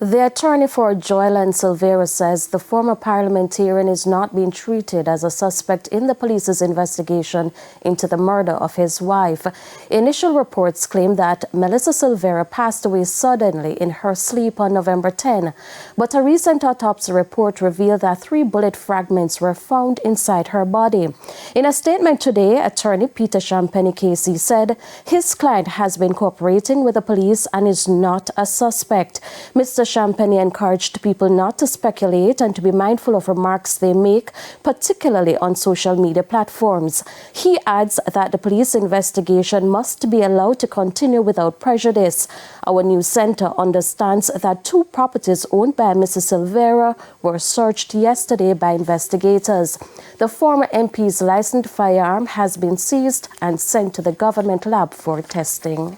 The attorney for Joylan Silvera says the former parliamentarian is not being treated as a suspect in the police's investigation into the murder of his wife. Initial reports claim that Melissa Silvera passed away suddenly in her sleep on November 10, but a recent autopsy report revealed that 3 bullet fragments were found inside her body. In a statement today, attorney Peter Champagne Casey said his client has been cooperating with the police and is not a suspect. Mr. Champagne encouraged people not to speculate and to be mindful of remarks they make, particularly on social media platforms. He adds that the police investigation must be allowed to continue without prejudice. Our news center understands that 2 properties owned by Mrs. Silvera were searched yesterday by investigators. The former MP's licensed firearm has been seized and sent to the government lab for testing.